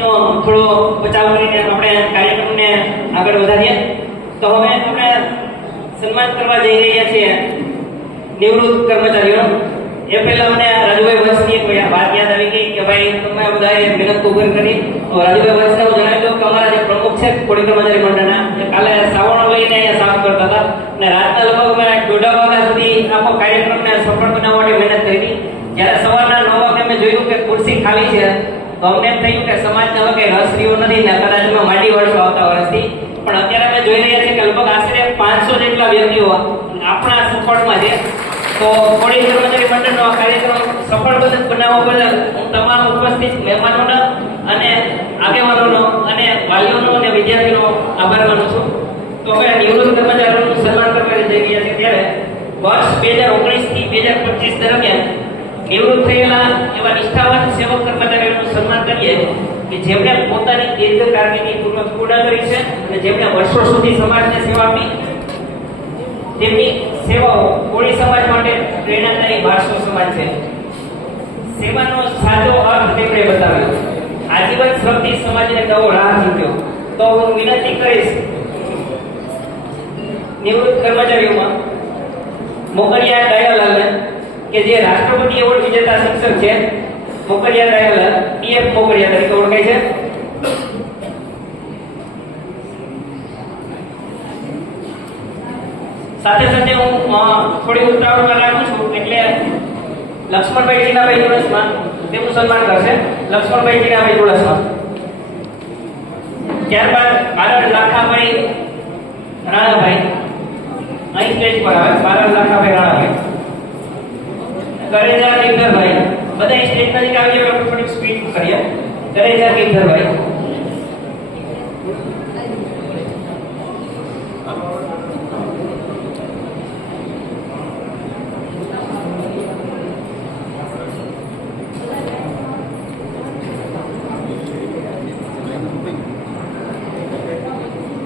મિનિટનો થોડો બચાવ કરીને આપણે કાર્યક્રમને આગળ વધારીએ. તો હવે આપણે સન્માન કરવા જઈ રહ્યા છીએ નિવૃત્ત કર્મચારીઓ. એ પહેલા મને રાજુભાઈ વંશની એક વાત યાદ આવી ગઈ કે ભાઈ, તમે બધાએ મહેનત ઉભર કરી. તો રાજુભાઈ વંશને હું જણાવી દઉં કે અમારા જે પ્રમુખ છે કોળી કર્મચારી મંડળના કાલે શ્રાવણ લઈને અહીંયા સાફ કરતા હતા. અને રાતના લગભગ અમે દોઢા વાગ્યા સુધી આખો કાર્યક્રમને સફળ બનાવવા માટે મહેનત કરી હતી. જ્યારે સવારના નવ વાગે અમે જોયું કે ખુરશી ખાલી છે. અમને થયું કે સમાજને હવે રસ રહ્યો નથી, ને કદાચ અમે વર્ષો આવતા વર્ષથી. પણ અત્યારે અમે જોઈ રહ્યા છીએ કે લગભગ આશરે પાંચસો જેટલા વ્યક્તિઓ આપણા સપોર્ટમાં છે. તો કોળી કર્મચારી મંડળનો આ કાર્યક્રમ સફળ બને- બનાવવા બદલ હું તમામ ઉપસ્થિત મહેમાનોનો અને આગેવાનોનો અને વાલીઓનો અને વિદ્યાર્થીઓનો આભાર માનું છું. તો હવે નિવૃત્ત કર્મચારીઓનું સન્માન કરવા જઈ રહ્યા છે ત્યારે વર્ષ બે હજાર ઓગણીસથી બે હજાર પચીસ દરમિયાન નિવૃત્ત થયેલા એવા નિષ્ઠાવાન સેવક સન્માન કરીએ કે જેમણે પોતાની દીર્ઘ કારકિર્દી પૂર્ણ કરી છે અને જેમણે વર્ષો સુધી સમાજને સેવા આપી, તેમની સેવાઓ કોળી સમાજ માટે પ્રેરણાદાયી વારસો સમાન છે. સેવાનો સાચો અર્થ તેમણે બતાવ્યો. આજીવન શ્રમથી સમાજને નવો રાહ ચૂક્યો તો હું વિનંતી કરીશ નિવૃત્ત કર્મચારીઓમાં મોકલિયા દયાલાલને કે જે રાષ્ટ્રપતિ એવોર્ડ વિજેતા શિક્ષક છે મોકરિયા દયાલાલ પીએફ મોકરિયા તરીકે ઓળખાય છે. સાથે સાથે હું થોડી ઉતાવળમાં રાખું છું, એટલે લક્ષ્મણભાઈ જીનાભાઈ ચુડાસમા તેમનું સન્માન કરશે. લક્ષ્મણભાઈ જીનાભાઈ ચુડાસમા ત્યારબાદ બારણ લાખાભાઈ રાણાભાઈ. અહીં સ્ટેજ પર આવે બારણ લાખાભાઈ રાણાભાઈ. કરેજા કિંકરભાઈ બધા સ્ટેજ નજીક આવી જાવ આપણે થોડીક સ્પીડ કરીએ કરેજા કિંકરભાઈ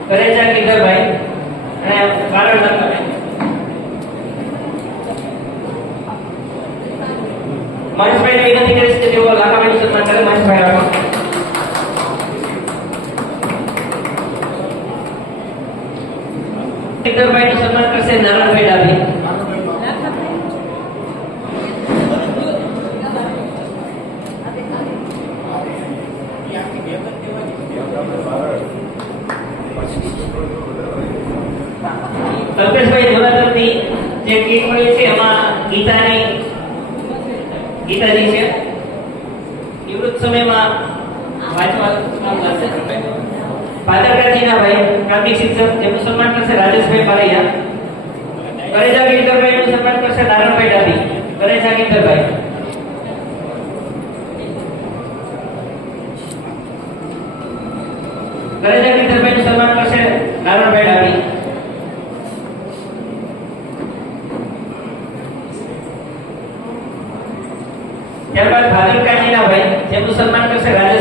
કરેજા કિંકરભાઈ અને બારણ લાખાભાઈ મહેશભાઈને વિનંતી કરીશ કે તેઓ લાખાભાઈનું સન્માન કરે. મહેશભાઈ રાખો. કિંકરભાઈનું સન્માન કરશે નારાયણભાઈ ડાભી કલ્પેશભાઈ જોડાતરની જે કીટ મળી છે એમાં ગીતાની ગીતાજી છે નિવૃત્ત સમયમાં વાંચવા કામ લાગશે પાદરકાજીના ભાઈ કાર્મિક શિક્ષક જેમનું સન્માન કરશે રાજેશભાઈ પારૈયા કરેજા ગીરધરભાઈનું સન્માન કરશે નારણભાઈ ડાભી. કરેજા ગીરધરભાઈ. કરેજા ગીરધરભાઈનું સન્માન કરશે નારણભાઈ ડાભી. ત્યારબાદ કાજીના ભાઈ, જેમનું સન્માન કરશે રાજેશભાઈ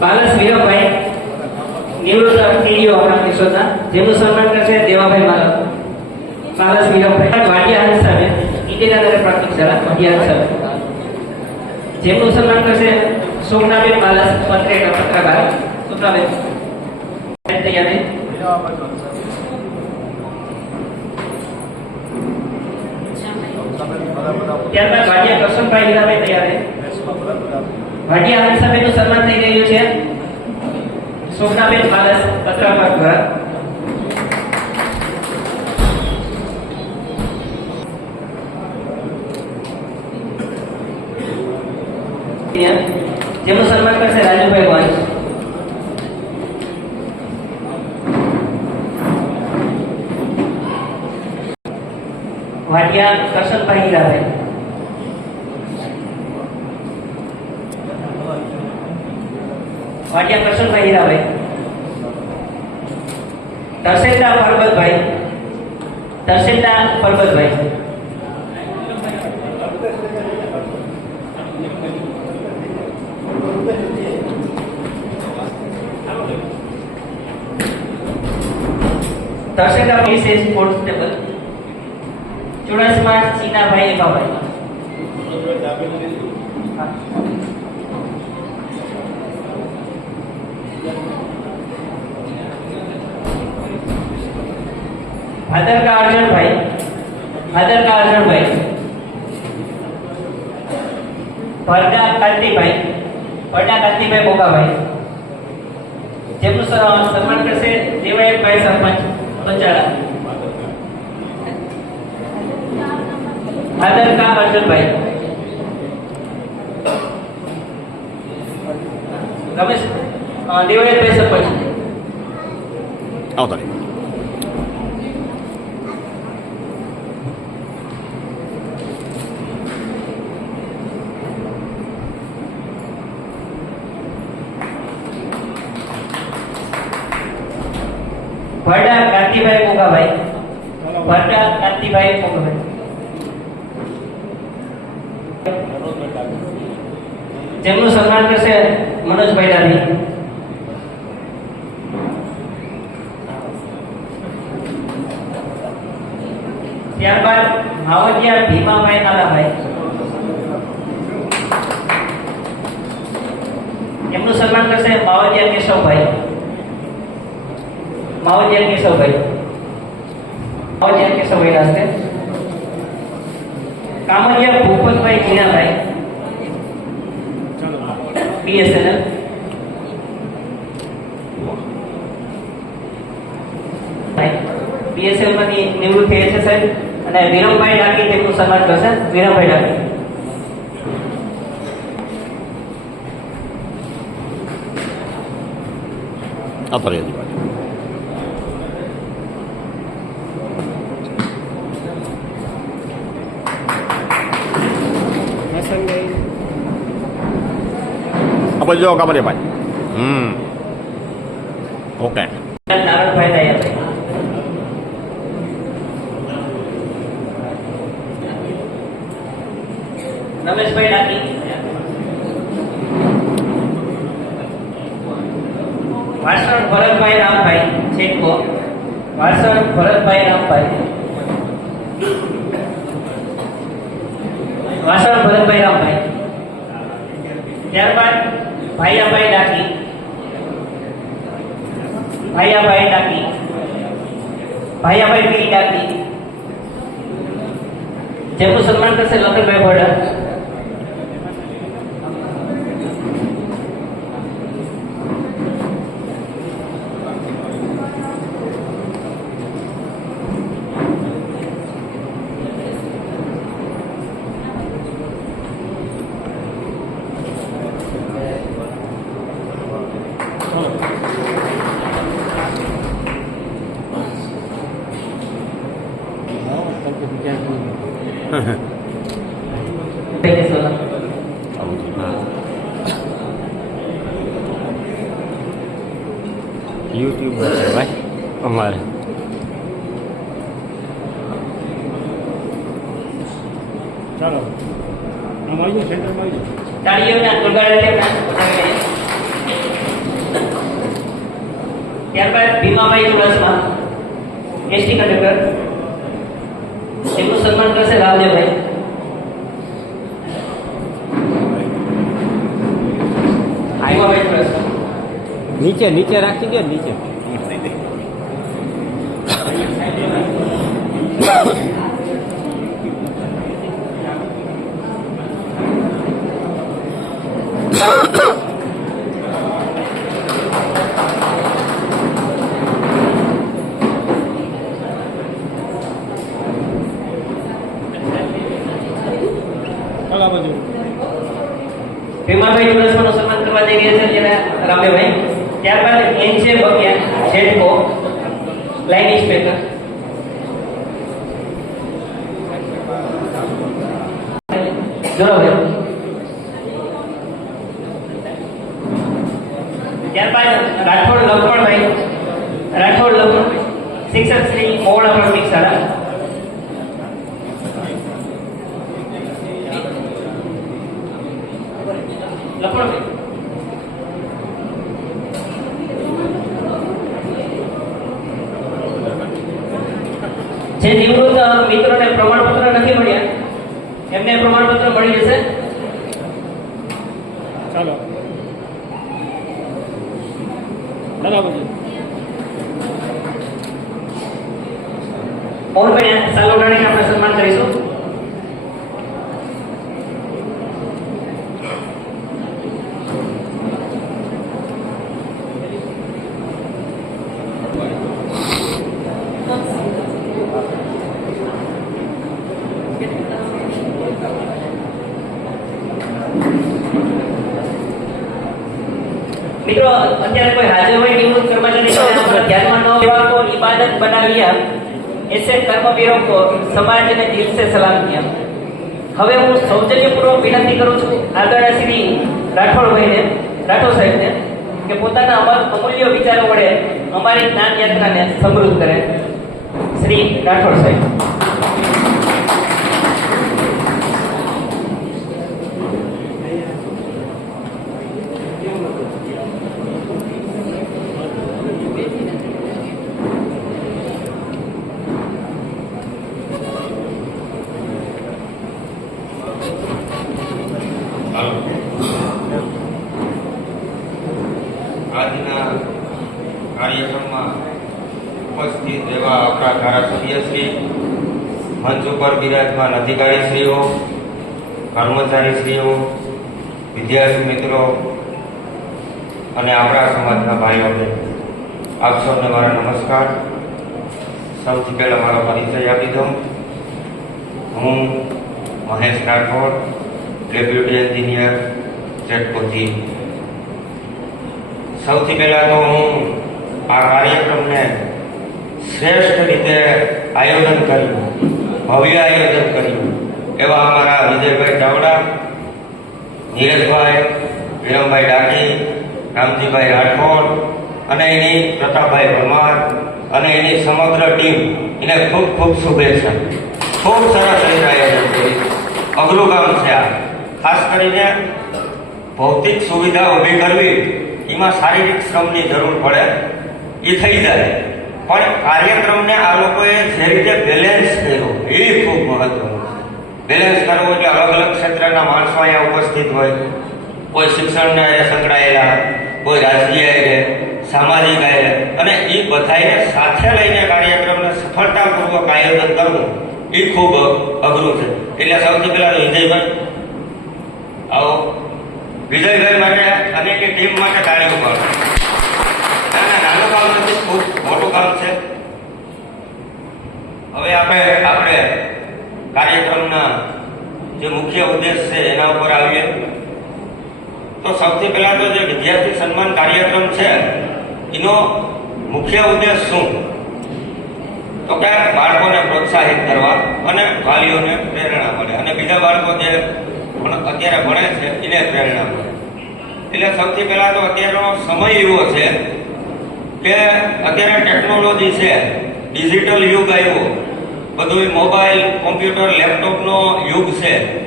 ભાદર કાજીના ભાઈ કરેજા જેમનું સન્માન આપણા કેશોદના જેમનું સન્માન કરશે દેવાભાઈ માલક બાલસ વીરભાઈ વાડિયા સામે ઇન્દિરાનગર પ્રાથમિક શાળા વાડિયા હંસાબેન જેમનું સન્માન કરશે સોમનાબેન બાલસ પત્રિકા પત્રકાર સુતાબેન તૈયારી ત્યારબાદ વાડિયા કરશનભાઈ હીરાભાઈ તૈયારી વાડિયા હંસાબેનનું સન્માન થઈ રહ્યું છે. શોભનાબેન બાલસ પત્રકાર જેમનું સન્માન કરશે રાજુભાઈ વાંસ વાડિયા કરશનભાઈ હીરાભાઈ વાડિયા કરશનભાઈ હીરાભાઈ તરસેટા પરબતભાઈ તરસેટા પરબતભાઈ તરસેટા વિશેષ કોન્સ્ટેબલ ચુડાસમા ચીનાભાઈ એબાભાઈ હા. ભાદરકા અર્જણભાઈ ભાદરકા અર્જણભાઈ ભરડા કાંતિભાઈ ભરડા કાંતિભાઈ બોગાભાઈ જેમનું સન્માન કરશે દેવાયતભાઈ સરપંચ પંચાળા ભાદરકા અર્જુનભાઈ. રમેશ અ, દેવાયતભાઈ સરપંચ આવતા રહે ભરડા કાંતિભાઈ મોગાભાઈ કાંતિભાઈ મોગાભાઈ જેમનું સન્માન કરશે મનોજભાઈ ડાભી. ત્યારબાદ માવડિયા ભીમાભાઈ નાલાભાઈ એમનું સન્માન કરશે માવડિયા કેશવભાઈ. માવડિયા કેશવભાઈ. માવડિયા કેશવભાઈ હસ્તે કામરિયા ભૂપતભાઈ જીણાભાઈ બીએસએનએલ બીએસએલમાંથી નિવૃત્ત થયા છે સાહેબ અને વિરમભાઈ ડાકી તેમનું સન્માન કરશે વિરમભાઈ ડાકી. આવતા આ બાજુ જાઓ ભાઈ? હમ. ઓકે. વાસણ ભરતભાઈ રામભાઈ, છેટકો. વાસણ ભરતભાઈ રામભાઈ. વાસણ ભરતભાઈ રામભાઈ. ત્યારબાદ ભાઈયાભાઈ ડાકી. ભાઈયાભાઈ ડાકી. ભાઈયાભાઈ પીરી ડાકી. જેમનું સન્માન કરશે લખનભાઈ બોર્ડર આવું છે હા યુટ્યુબ છે ભાઈ અમારે ચાલો આમ આવી જાઓ સેન્ટરમાં આવી જાઓ તાળીઓના ગણગણાટે વધાવી લઈએ. ત્યારબાદ ભીમાભાઈ ચુડાસમા એસટી કંડક્ટર તેમનું સન્માન ભાઈ રામદેવભાઈ ભીમાભાઈ ચુડાસમા નીચે નીચે રાખી દો નીચે ચાલો આ બાજુ ભીમાભાઈ ચુડાસમાનું સન્માન કરવા જઈ રહ્યા છે તેના રામદેવભાઈ ત્યારબાદ એન છે બગિયા જેટકો લાઇન ઇન્સ્પેક્ટર જોરાભાઈ ત્યારબાદ રાઠોડ લક્ષ્મણભાઈ રાઠોડ લક્ષ્મણ શિક્ષક શ્રી મોવડા પ્રાથમિક શાળા લખો જે નિવૃત્ત મિત્રોને પ્રમાણપત્ર નથી મળ્યા એમને પ્રમાણપત્ર મળી જશે ચાલો બરાબર છે મોહનભાઈ સાલોડાણીને આપણે સન્માન કરીશું મિત્રો અત્યારે કોઈ હાજર હોય નિવૃત્ત કર્મચારી છે, આપણે ધ્યાનમાં ન લેવા તો ઇબાદત બનાવ્યા ऐसे कर्मवीरों को समाज ने दिल से सलाम किया હવે હું સૌજન્યપૂર્વક વિનંતી કરું છું આદરણીય શ્રી રાઠોડભાઈને, રાઠોડ સાહેબને, કે પોતાના અમર અમૂલ્ય વિચારો વડે અમારી જ્ઞાન યાત્રાને સમૃદ્ધ કરે. શ્રી રાઠોડ સાહેબ આજના કાર્યક્રમમાં ઉપસ્થિત એવા આપણા ધારાસભ્યશ્રી મંચ ઉપર બિરાજમાન અધિકારીશ્રીઓ કર્મચારીશ્રીઓ વિદ્યાર્થી મિત્રો અને આપણા સમાજના ભાઈઓ બહેનો આપ સૌને મારા નમસ્કાર. સૌથી પહેલાં મારો પરિચય આપી દઉં. હું મહેશ રાઠોડ, ડેપ્યુટી એન્જિનિયર જેટકોથી સૌથી પહેલાં તો હું આ કાર્યક્રમને શ્રેષ્ઠ રીતે આયોજન કર્યું, ભવ્ય આયોજન કર્યું. એવા અમારા વિજયભાઈ ચાવડા નીરજભાઈ વિરમભાઈ ડાકી, રામજીભાઈ રાઠોડ અને એની પ્રતાપભાઈ પરમાર અને એની સમગ્ર ટીમ, એને ખૂબ ખૂબ શુભેચ્છા. ખૂબ સરસ રીતે આયોજન કર્યું. અઘરું કામ છે આ. ખાસ કરીને ભૌતિક સુવિધા ઊભી કરવી, એમાં શારીરિક શ્રમની જરૂર પડે, એ થઈ જાય. પણ કાર્યક્રમને આ લોકોએ જે રીતે બેલેન્સ કર્યો, એ ખૂબ મહત્વનું બેલેન્સ કરવું એટલે અલગ અલગ ક્ષેત્રના માણસો અહીંયા ઉપસ્થિત હોય. કોઈ શિક્ષણના સંકળાયેલા, કોઈ રાજકીય હારે સામાજિક હારે અને એ બધાને સાથે લઈને કાર્યક્રમને સફળતાપૂર્વક આયોજન કરવું એ ખૂબ અઘરું છે. એટલે સૌથી પહેલા વિજયભાઈ, આવો. વિજયભાઈ માટે અને એની ટીમ માટે તાળીઓ પાડો નાનું કામ નથી, ખૂબ મોટું કામ છે. હવે આપણે આપણે કાર્યક્રમના જે મુખ્ય ઉદ્દેશ છે એના ઉપર આવીએ. તો સૌથી પહેલા તો જે વિદ્યાર્થી સન્માન કાર્યક્રમ છે, એનો મુખ્ય ઉદ્દેશ શું? તો કે બાળકોને પ્રોત્સાહિત કરવા અને વાલીઓને પ્રેરણા મળે અને બીજા બાળકો જે અત્યારે ભણે છે, એને પ્રેરણા મળે. એટલે સૌથી પહેલા તો અત્યારનો સમય એવો છે કે અત્યારે ટેકનોલોજી છે, ડિજિટલ યુગ આવ્યો. બધું મોબાઈલ કોમ્પ્યુટર લેપટોપનો યુગ છે.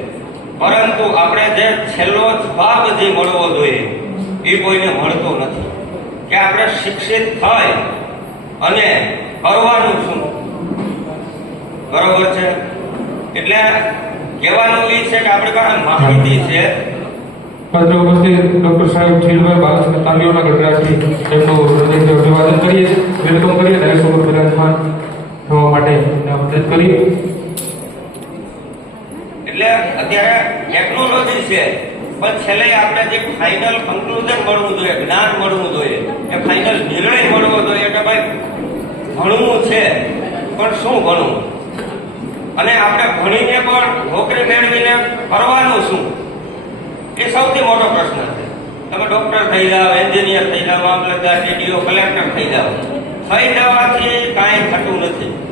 પરંતુ આપણે જે છેલ્લો જવાબ જે મળવો જોઈએ, એ કોઈને મળતો નથી. કે આપણે શિક્ષિત થાય અને કરવાનું શું બરોબર છે? એટલે કહેવાનું એ છે કે આપણે પાસે માહિતી છે. પત્ર સાહેબ કરીએ. વેલકમ માટે એમને કરી. એટલે અત્યારે ટેકનોલોજી છે. પણ છેલ્લે આપણે જે ફાઇનલ કન્ક્લુઝન મળવું જોઈએ, જ્ઞાન મળવું જોઈએ, એ ફાઇનલ નિર્ણય મળવો જોઈએ કે ભાઈ ભણવું છે, પણ શું ભણવું? અને આપણે ભણીને પણ નોકરી મેળવીને કરવાનું શું? એ સૌથી મોટો પ્રશ્ન છે. તમે ડોક્ટર થઈ જાઓ એન્જિનિયર થઈ જાઓ, મામલતદાર ડીડીઓ કલેક્ટર થઈ જાઓ. થઈ જવાથી કાંઈ થતું નથી.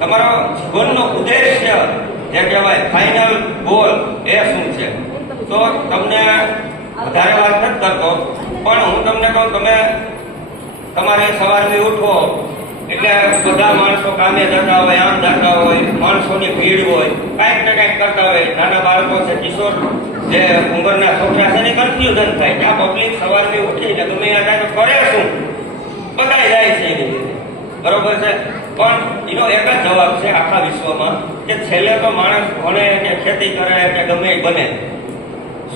તમારો જીવનનો ઉદ્દેશ્ય જે કહેવાય ફાઇનલ ગોલ એ શું છે? તો તમને વધારે વાત નથી કરતો, પણ હું તમને કહું, તમે તમારે સવારથી ઉઠો, એટલે બધા માણસો કામે જતા હોય, આમ જતા હોય, માણસોની ભીડ હોય, કાંઈક ને કાંઈક કરતા હોય. નાના બાળકો છે, કિશોર જે ઉંમરના છોકરા છે ને કન્ફ્યુઝન થાય કે આ પબ્લિક સવારથી ઉઠીને ગમે ત્યાં કરે શું? બધાય જાય છે બરોબર છે? પણ એનો એક જ જવાબ છે આખા વિશ્વમાં કે છેલ્લે તો માણસ ભણે કે ખેતી કરે કે ગમે બને.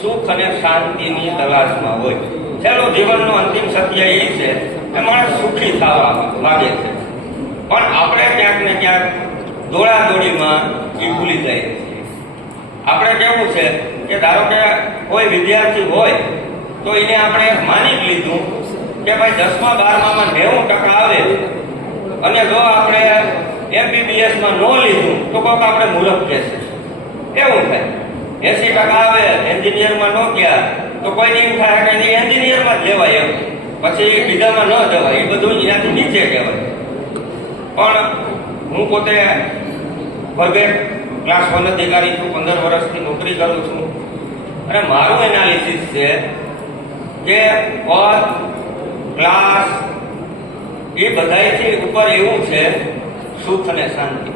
સુખ અને શાંતિની તલાશમાં હોય. છેલ્લો જીવનનો અંતિમ સત્ય એ છે કે માણસ સુખી થવા લાગે છે. પણ આપણે ક્યાંક ને ક્યાંક દોડાદોડીમાં એ ભૂલી જાય આપણે કેવું છે કે ધારો કે કોઈ વિદ્યાર્થી હોય તો એને આપણે માની લીધું કે ભાઈ દસમા બારમામાં નેવું ટકા આવે અને જો આપણે એમબીબીએસમાં ન લીધું, તો કોક આપણે મૂર્ખ કહેશે એવું થાય. એસી ટકા આવે એન્જિનિયરમાં ન ગયા, તો કોઈને એમ થાય કે નહીં એન્જિનિયરમાં જવાય એમ. પછી બીજામાં ન જવાય, એ બધું એનાથી નીચે કહેવાય. પણ હું પોતે વર્ગે ક્લાસ વન અધિકારી છું, પંદર વર્ષથી નોકરી કરું છું. અને મારું એનાલિસિસ છે કે પદ ક્લાસ એ બધાયથી ઉપર એવું છે, સુખ અને શાંતિ.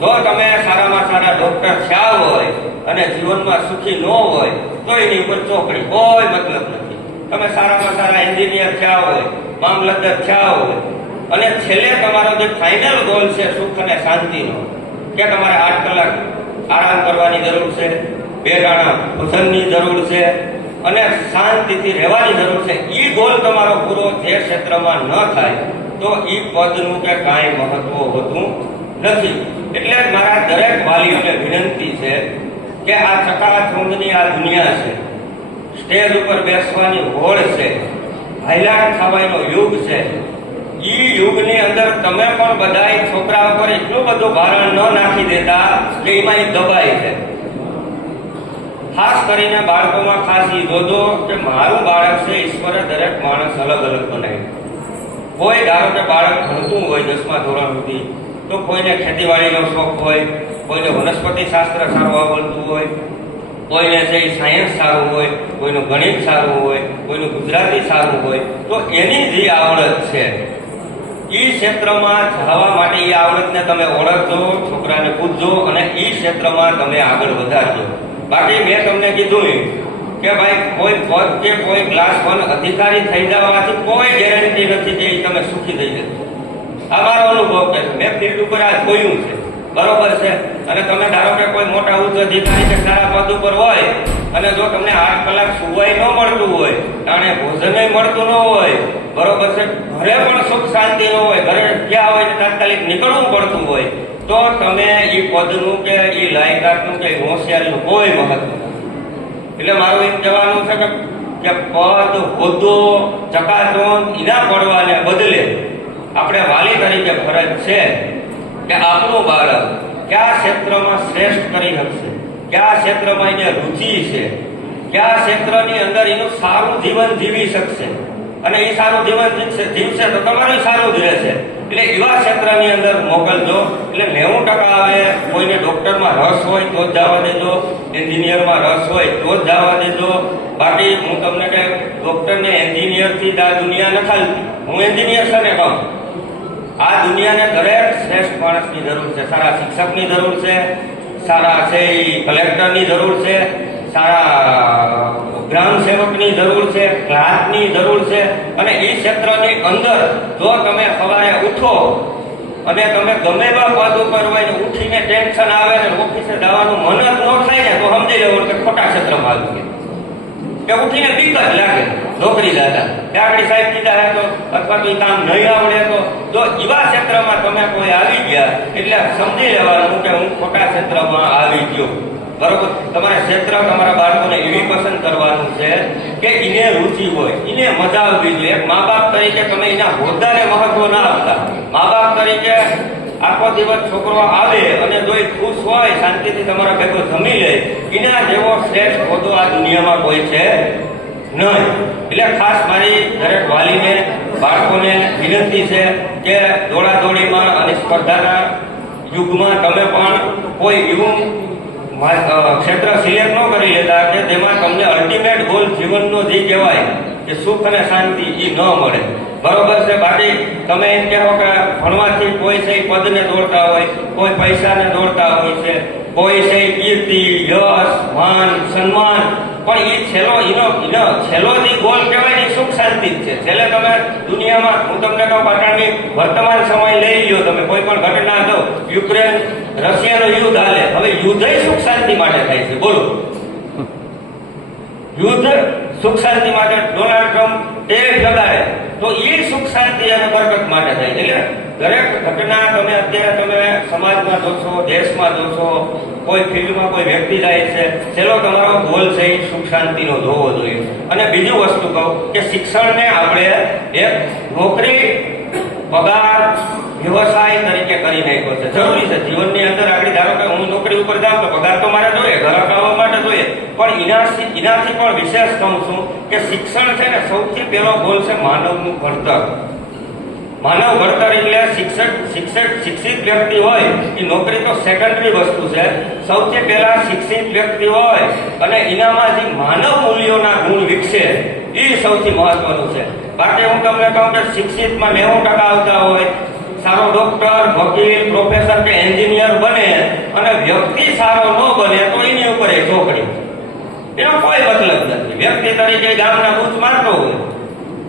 જો તમે સારામાં સારા ડોક્ટર થયા હોય અને જીવનમાં સુખી ન હોય, તો એની ઉપર ચોપડી કોઈ મતલબ નથી. તમે સારામાં સારા એન્જિનિયર થયા હોય, મામલતદાર થયા હોય, અને છેલ્લે તમારો જે ફાઇનલ ગોલ છે સુખ અને શાંતિનો, કે તમારે આઠ કલાક આરામ કરવાની જરૂર છે, બે દાણા ભોજનની જરૂર છે અને શાંતિથી રહેવાની જરૂર છે. એ ગોલ તમારો પૂરો જે ક્ષેત્રમાં ન થાય, તો એ પદનું કે કાંઈ મહત્વ હોતું નથી. એટલે મારા દરેક વાલીઓને વિનંતી છે કે આ ચકાચોંદની આ દુનિયા છે. સ્ટેજ ઉપર બેસવાની હોળ છે. હાઈલાઇટ થવાનો યુગ છે. ઈ યુગની અંદર તમે પણ બધાય છોકરા ઉપર એટલું બધું ભારણ ન નાખી દેતા કે એમાં એ દબાઈ છે. ખાસ કરીને બાળકોમાં ખાસ ઈ જોજો કે મારું બાળક છે, ઈશ્વરે દરેક માણસ અલગ અલગ બનાવ્યું. કોઈ ધારો કે બાળક ભણતું હોય દસમા ધોરણ સુધી, તો કોઈને ખેતીવાડીનો શોખ હોય, કોઈને વનસ્પતિ શાસ્ત્ર સારું આવડતું હોય, કોઈને છે એ સાયન્સ સારું હોય, કોઈનું ગણિત સારું હોય, કોઈનું ગુજરાતી સારું હોય, તો એની જે આવડત છે. એ ક્ષેત્રમાં જવા માટે એ આવડતને તમે ઓળખજો, છોકરાને પૂછજો અને એ ક્ષેત્રમાં તમે આગળ વધારજો. બાકી મેં તમને કીધું કે ભાઈ કોઈ પદ કે કોઈ ક્લાસ વન અધિકારી થઈ જવાથી કોઈ ગેરંટી નથી કે તમે સુખી થઈ જશો. આ મારો અનુભવ કે. મેં ફિલ્ડ ઉપર આ જોયું છે. બરોબર છે. અને તમે ધારો કે કોઈ મોટા ઉચ્ચ અધિકારી કે સારા પદ ઉપર હોય અને જો તમને આઠ કલાક સુવાય ન મળતું હોય, કારણ ભોજનય મળતું ન હોય, બરોબર છે. ઘરે પણ સુખ શાંતિ ન હોય, ઘરે ક્યાં હોય તાત્કાલિક નીકળવું પડતું હોય તો તમે એ પદનું કે એ લાયકાતનું કે હોશિયારીનું કોઈ મહત્વ એટલે મારું એમ કહેવાનું છે કે પદ, હોદ્દો ચકાચોન એના પડવાને બદલે આપણે વાલી તરીકે ફરજ છે કે આપણું બાળક કયા ક્ષેત્રમાં શ્રેષ્ઠ કરી શકશે? કયા ક્ષેત્રમાં એને રુચિ છે? કયા ક્ષેત્રની અંદર એનું સારું જીવન જીવી શકશે? અને એ સારું જીવન જીવશે તો તમારું સારું જ રહેશે. એટલે એવા ક્ષેત્રની અંદર મોકલજો. એટલે નેવું ટકા આવે કોઈને ડોક્ટરમાં રસ હોય તો જ જવા દેજો. એન્જિનિયરમાં રસ હોય તો જ જવા દેજો. બાકી હું તમને કે ડૉક્ટરને એન્જિનિયરથી જ આ દુનિયા ન હું એન્જિનિયર છે ને કહું. આ દુનિયાને દરેક શ્રેષ્ઠ માણસની જરૂર છે. સારા શિક્ષકની જરૂર છે. સારા છે એ કલેક્ટરની જરૂર છે. સારા ગ્રામ સેવકની જરૂર છે ક્લાર્કની જરૂર છે, અને એ ક્ષેત્રની અંદર જો તમે સવારે ઉઠો અને તમે ગમે એવા પદ ઉપર હોય ઉઠીને ટેન્શન આવે ને ઓફિસે જવાનું મન જ ન થાય ને તો સમજી લેવું કે ખોટા ક્ષેત્રમાં આવી ગયા કે ઉઠીને બીક જ લાગે, નોકરી દાદા કે સાહેબ કીધા હે તો, અથવા તો કામ નહીં આવડે તો જો એવા ક્ષેત્રમાં તમે કોઈ આવી ગયા એટલે સમજી લેવાનું કે હું ખોટા ક્ષેત્રમાં આવી ગયો. બરોબર તમારે ક્ષેત્ર તમારા બાળકોને એવી પસંદ કરવાનું છે કે એને રુચિ હોય, એને મજા આવવી જોઈએ. મા બાપ તરીકે તમે એના હોદ્દાને મહત્વ ના આપતા. મા બાપ તરીકે આખો દિવસ છોકરો આવે અને જો ખુશ હોય, શાંતિથી તમારા ભેગો જમી લે, એના જેવો શ્રેષ્ઠ હોદ્દો આ દુનિયામાં કોઈ છે નહીં. એટલે ખાસ મારી દરેક વાલીને, બાળકોને વિનંતી છે કે દોડાદોડીમાં અને સ્પર્ધાના યુગમાં તમે પણ કોઈ એવું ક્ષેત્ર સિલેક્ટ ન કરી લેતા કે જેમાં તમને અલ્ટિમેટ ગોલ જીવનનો જે કહેવાય કે સુખ અને શાંતિ એ ન મળે. બરોબર છે, બાકી તમે એમ કહો કે ભણવાથી કોઈ છે પદને દોડતા હોય, કોઈ પૈસાને દોડતા હોય છે, કોઈ છે કીર્તિ, યશ, માન, સન્માન પણ એ છેલ્લો એનો એનો છેલ્લો જે ગોલ કહેવાય એ સુખ શાંતિ જ છે. છેલ્લે તમે દુનિયામાં, હું તમને કહું, પાટણની વર્તમાન સમય લઈ લ્યો તમે, કોઈ પણ ઘટના દો યુક્રેન, રશિયાનો યુદ્ધ હાલે. હવે યુદ્ધ સુખ શાંતિ માટે થાય છે. બોલો. યુદ્ધ સુખ શાંતિ માટે ડોનાલ્ડ ટ્રમ્પ તે લગાડે તો એ સુખ શાંતિ અને બરકત માટે થાય એટલે દરેક ઘટના તમે અત્યારે તમે સમાજમાં જોશો, દેશમાં જોશો, કોઈ ફિલ્ડમાં કોઈ વ્યક્તિ જાય છે છેલ્લો તમારો ગોલ છે સુખ શાંતિનો જોવો જોઈએ. અને બીજું વસ્તુ કહું કે શિક્ષણને આપણે એક નોકરી, પગાર, વ્યવસાય તરીકે કરી નાખ્યો છે. જરૂરી છે. જીવનની અંદર આપણે ધારો કે હું નોકરી ઉપર જાઉં તો પગાર તો મારે જોઈએ, ઘર હકાવવા માટે જોઈએ. પણ એનાથી એનાથી પણ વિશેષ કહું છું કે શિક્ષણ છે ને સૌથી પહેલો ગોલ છે માનવનું ઘડતર. માનવ ઘડતર એટલે શિક્ષક શિક્ષક, શિક્ષિત વ્યક્તિ હોય, એ નોકરી તો સેકન્ડરી વસ્તુ છે. સૌથી પહેલા શિક્ષિત વ્યક્તિ હોય અને એનામાં જે માનવ મૂલ્યોના ગુણ વિકસે, એ સૌથી મહત્વનું છે. બાકી હું તમને કહું કે શિક્ષિતમાં નેવું ટકા આવતા હોય, સારો ડોક્ટર વકીલ પ્રોફેસર કે એન્જિનિયર બને અને વ્યક્તિ સારો ન બને તો એની ઉપર એ ચોકડી એનો કોઈ મતલબ નથી. વ્યક્તિ તરીકે ગામના બૂથ મારતો હોય,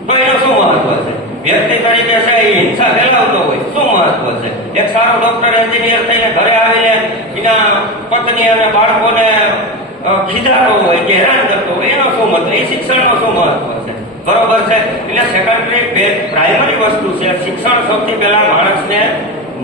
તો એનો શું મહત્વ છે? વ્યક્તિ તરીકે છે એ હિંસા ફેલાવતો હોય, શું મહત્વ છે? એક સારો ડોક્ટર એન્જિનિયર થઈને ઘરે આવીને એના પત્ની અને બાળકોને ખીજાતો હોય, કે હેરાન કરતો હોય, એનો શું મતલબ? એ શિક્ષણનો શું મહત્વ છે? બરોબર છે? એટલે સેકન્ડરી પ્રાઇમરી વસ્તુ છે. શિક્ષણ સૌથી પહેલા માણસને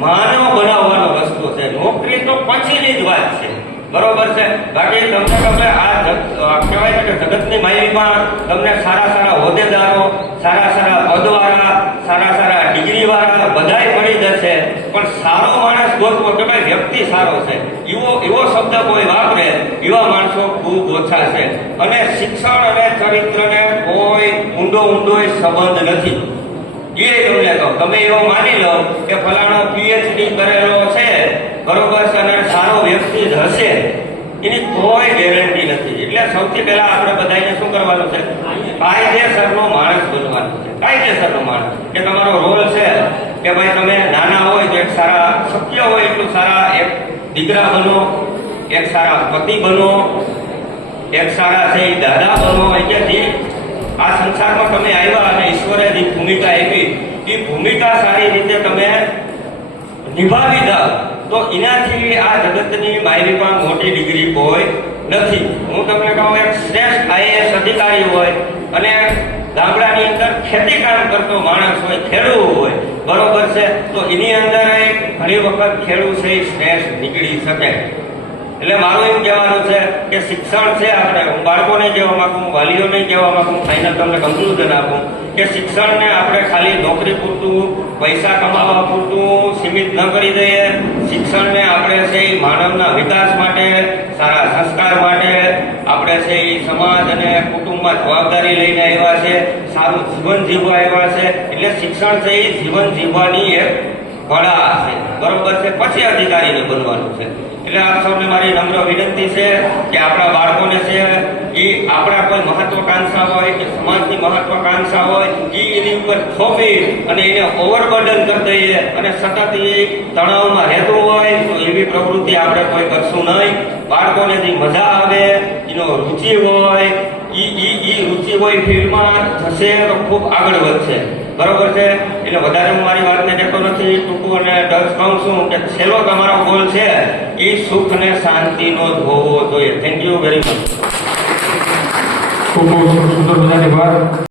માનવ બનાવવાનો વસ્તુ છે. નોકરી તો પછીની જ વાત છે. બરોબર છે? બાકી તમને તમને આ કહેવાય કે જગતની માહિતીમાં તમને સારા સારા હોદ્દેદારો, સારા સારા પદવાળા સારા સારા ડિગ્રી વાળા બધાય મળી જશે પણ સારો ગોતવો કે વ્યક્તિ સારો છે. એવો એવો શબ્દ કોઈ વાપરે, એવા માણસો ખૂબ ઓછા છે. અને શિક્ષણ અને ચરિત્રને કોઈ ઊંડો ઊંડો સંબંધ નથી. એ તમને કહો, તમે એવો માની લો કે ફલાણો પીએચડી કરેલો છે, બરોબર છે, અને સારો વ્યક્તિ જ હશે. એની કોઈ ગેરંટી નથી. એટલે સૌથી પહેલા આપણે બધાને શું કરવાનું છે? કાયદેસરનો માણસ બનવાનો છે. કાયદેસરનો માણસ. કે તમારો રોલ છે કે ભાઈ તમે નાના હોય તો એક સારા શક્ય હોય એટલું સારા એક દીકરા બનો, એક સારા પતિ બનો, એક સારા છે દાદા બનો એટલે આ સંસારમાં તમે આવ્યા અને ઈશ્વરે જે ભૂમિકા આપી, એ ભૂમિકા સારી રીતે તમે નિભાવી દો તો એનાથી આ જગતની માયરીમાં મોટી ડિગ્રી કોઈ નથી. હું તમને કહું, એક શ્રેષ્ઠ આઈએએસ અધિકારી હોય અને ગામડાની અંદર ખેતી કામ કરતો માણસ હોય, ખેડૂત હોય, બરોબર છે? તો એની અંદર ઘણી વખત ખેડૂત છે એ નીકળી શકે. એટલે મારું એમ કહેવાનું છે કે શિક્ષણ છે આપણે, હું બાળકોને કહેવા માંગુ વાલીઓને કહેવા માંગુ ફાઇનલ તમને કન્ક્લુઝન આપું કે શિક્ષણને આપણે ખાલી નોકરી પૂરતું, પૈસા કમાવા પૂરતું સીમિત ન કરી દઈએ. શિક્ષણને આપણે છે એ માનવના વિકાસ માટે, સારા સંસ્કાર માટે આપણે છે એ સમાજ અને કુટુંબમાં જવાબદારી લઈને આવ્યા છે, સારું જીવન જીવવા આવ્યા છે. એટલે શિક્ષણ છે એ જીવન જીવવાની એક કળા છે. બરોબર છે? પછી અધિકારીને બનવાનું છે. એટલે આપ સૌને મારી નમ્ર વિનંતી છે કે આપણા બાળકોને છે એ આપણા કોઈ મહત્વકાંક્ષા હોય કે સમાજની મહત્વકાંક્ષા હોય, એ એની ઉપર થોપી અને એને ઓવરબર્ડન કરી દઈએ અને સતત એ તણાવમાં રહેતું હોય તો એવી પ્રવૃત્તિ આપણે કોઈ કરશું નહીં. બાળકોને જે મજા આવે, એનો રુચિ હોય એ ઈ ઈ રુચિ હોય ફિલ્ડમાં થશે તો ખૂબ આગળ વધશે. બરોબર છે? એટલે વધારે હું મારી વાતને કહેતો નથી. ટૂંકું અને ટચ કહું છું કે છેલ્લો તમારો ગોલ છે એ સુખ અને શાંતિનો જ હોવો જોઈએ. થેન્ક યુ વેરી મચ ખૂબ ખૂબ સુંદર મજાની વાત.